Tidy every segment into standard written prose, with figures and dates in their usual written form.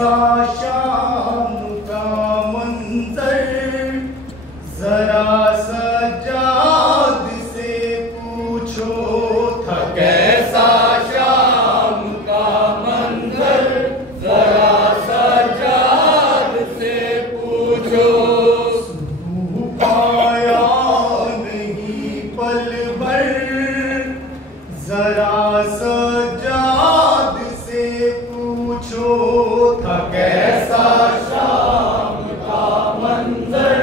कैसा शाम का मंजर, जरा सज्जाद से पूछो था। कैसा शाम का मंजर, जरा सज्जाद से पूछो। पाया नहीं पल भर, जरा सज्जाद से पूछो था। कैसा शाम का मंजर,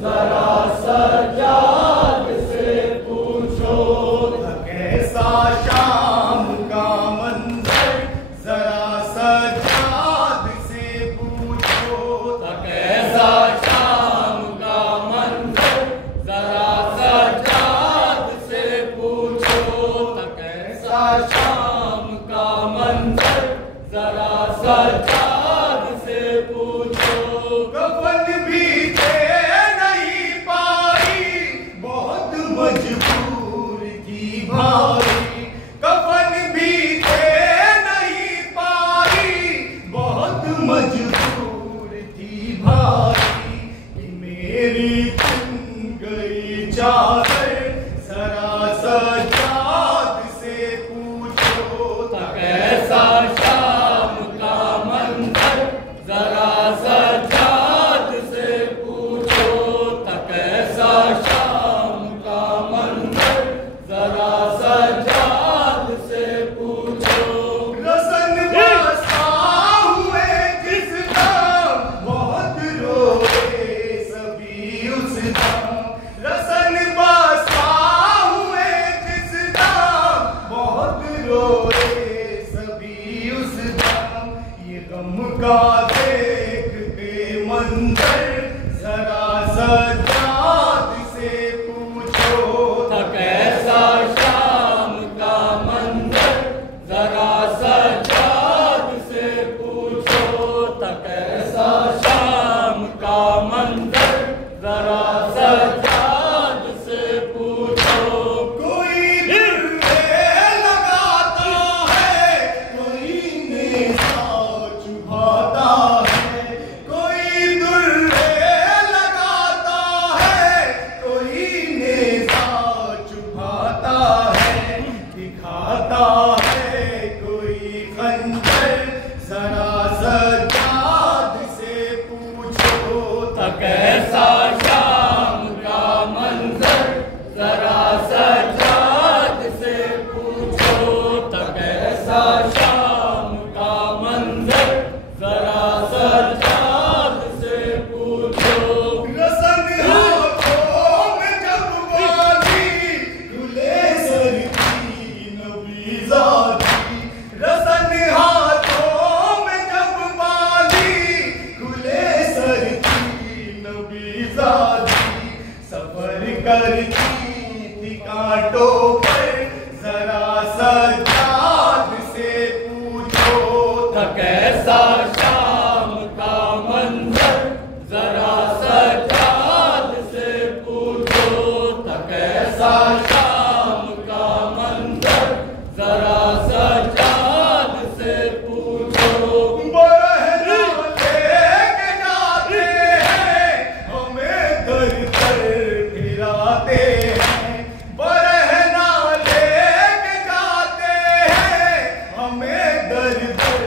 जरा सज्जाद से पूछो। कैसा शाम का मंजर, जरा सज्जाद से पूछो। कैसा शाम का मंजर, जरा सज्जाद से पूछो। कैसा शाम का मंजर, जरा सज्जाद से पूछो। कफन भी दे नहीं पाई, बहुत मजबूर थी भाई। कफन भी दे नहीं पाई, बहुत मजबूर थी भाई। कि मेरी तुम गई चादर, जरा सज्जाद से पूछो। कैसा शाम का मंजर, जरा सज्जाद से पूछो। कैसा शाम का मंजर, जरा सज्जाद से पूछो। रसन बसा हुए जिस दाम, बहुत रोए सभी उस दाम। रसन बसा हुए जिस दाम, बहुत रोए सभी उस दाम। ये गम का देखते मंजर, जरा सज्जाद से पूछो। कैसा शाम का मंजर, जरा सज्जाद से पूछो। कैसा शाम का मंजर, जरा सज्जाद से पूछो। कोई दुर्रे लगाता है, कोई नेज़ा चुभाता है। कोई दुर्रे लगाता है, कोई नेज़ा चुभाता है। दिखाता है कोई खंजर, जरा सज्जाद से पूछो। कैसा शाम का मंजर, जरा सज्जाद से पूछो। कैसा शाम का मंजर, जरा सज्जाद से पूछो। रसन हाथों में जब वाली, खुले सर की नबीज़ादी। रसन हाथों में जब वाली, खुले सर की नबीज़ादी। सफर करती थी कांटों पर, जरा सज्जाद से पूछो। कैसा शाम का मंजर, जरा सज्जाद से पूछो। कैसा शाम का मंजर, जरा सज्जाद से पूछो। बरहना लेके जाते हैं, हमें दर दर फिराते हैं। बरहना लेके जाते हैं, हमें दर दर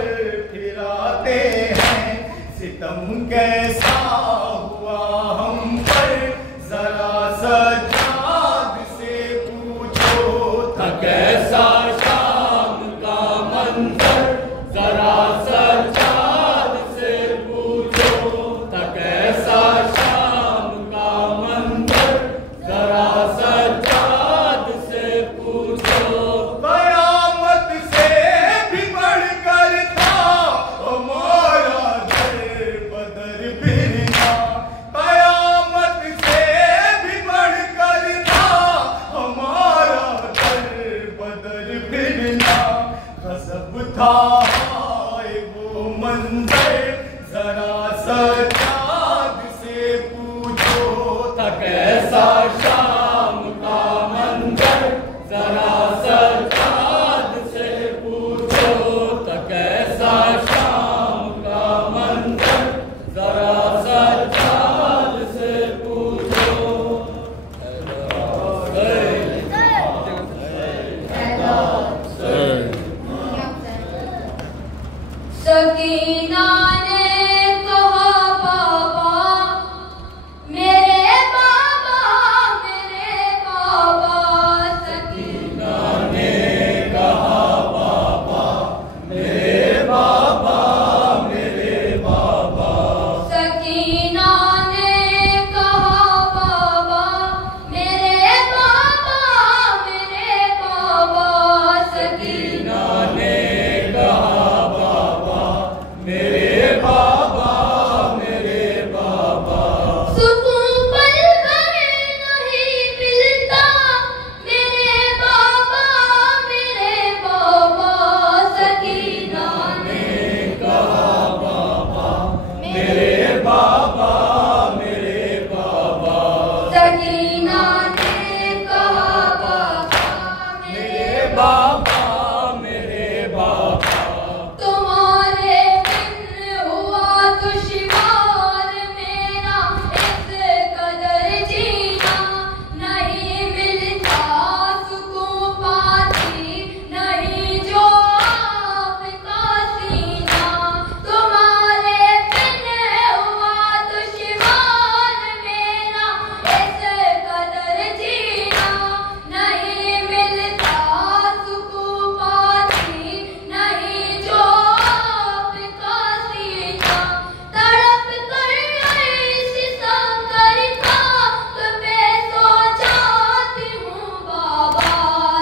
फिराते हैं। सितम कैसा हुआ हम पर, जरा सज्जाद से पूछो। कैसा शाम का मंजर, जरा सज्जाद से पूछो। कैसा शाम का मंजर, जरा सज्जाद से पूछो। कयामत से भी बढ़कर था हमारा दर बदर फिरना। सकीना ने कहा बाबा मेरे बाबा सकीना ने कहा बाबा मेरे बाबा सकीना ने कहा बाबा मेरे बाबा सकीना ने कहा बाबा मेरे बाबा सुकून पल भर नहीं मिलता मेरे बाबा सकीना ने कहा बाबा मेरे बाबा सकीना ने कहा बाबा मेरे बाबा तुम्हारे बिन हुआ दुश्वार मेरा इस कदर जीना नहीं मिलता सुकून पाती नहीं जो आपका सीना तुम्हारे बिन हुआ दुश्वार मेरा इस कदर जीना नहीं मिलता सुकून पाती नहीं जो आपका सीना तड़प कर ऐसी संकर खाक पे सो जाती हूँ बाबा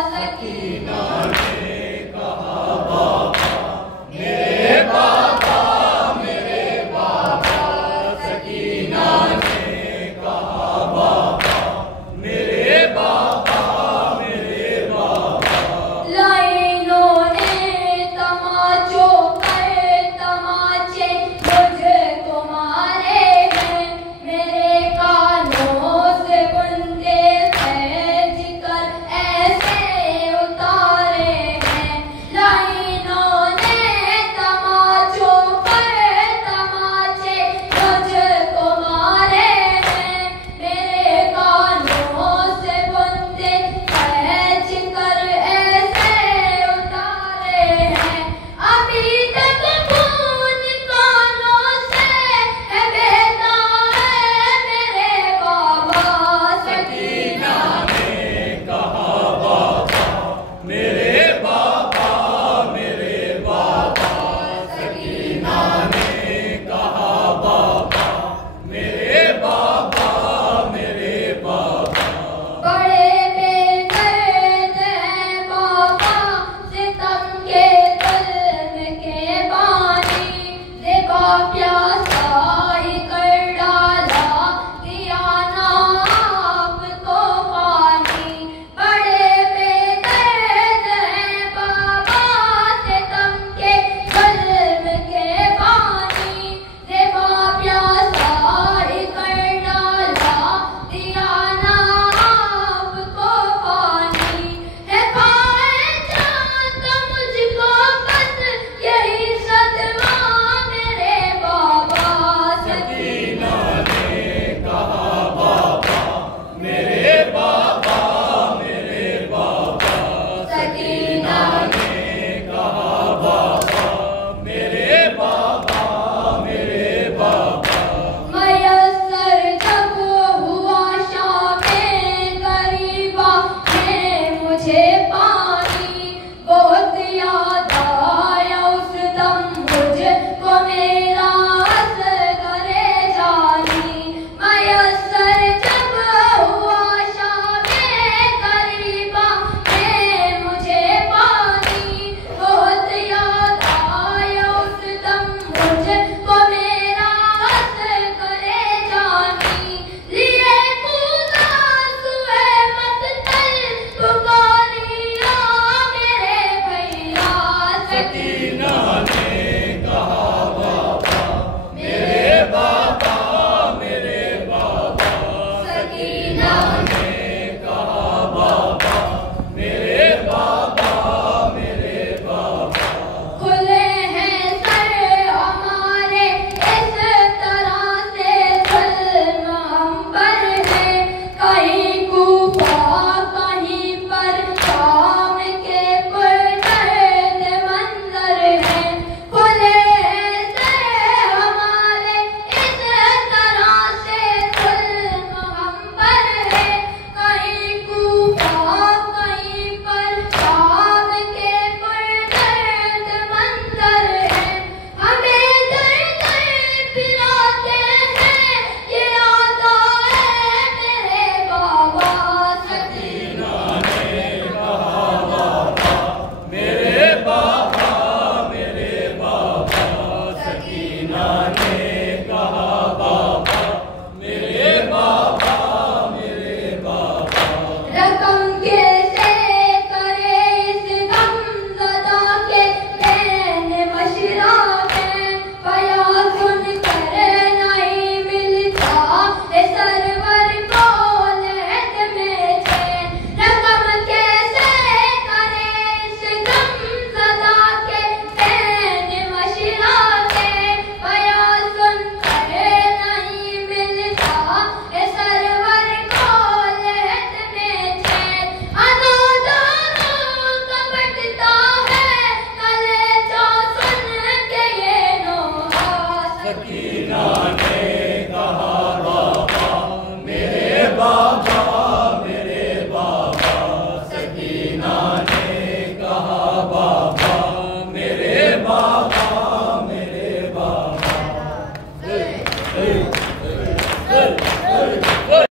सकीना ने कहा बाबा मेरे बाबा सकीना ने कहा बाबा मेरे बाबा लाइनों ने तमाचों पर तमाचे मुझको मारे हैं मेरे कानों से बुंदे सैज कर ऐसे उतारे हैं लाइनों ने तमाचों पर तमाचे मुझको मारे हैं मेरे कानों से बुंदे सैज कर ऐसे उतारे हैं अभी तक खून कानों से है बहता है मेरे बाबा सकीना ने कहा बाबा मेरे बाबा सकीना ने कहा बाबा मेरे बाबा बड़े बेदर्द हैं बाबा सितम के ज़ुल्म के बानी ज़िबा प्यासा ही कर डाला दिया ना आपको पानी बड़े बेदर्द हैं बाबा सितम के ज़ुल्म के बानी ज़िबा प्यासा ही कर डाला दिया ना आपको पानी है खाए जाता मुझको बस यही सदमा मेरे बाबा सकीना ने कहा बाबा मेरे बाबा सकीना ने कहा बाबा मेरे बाबा मयस्सर जब हुआ शामे गरीबा में मुझे पानी बहुत याद आया उस दम मुझको मेरा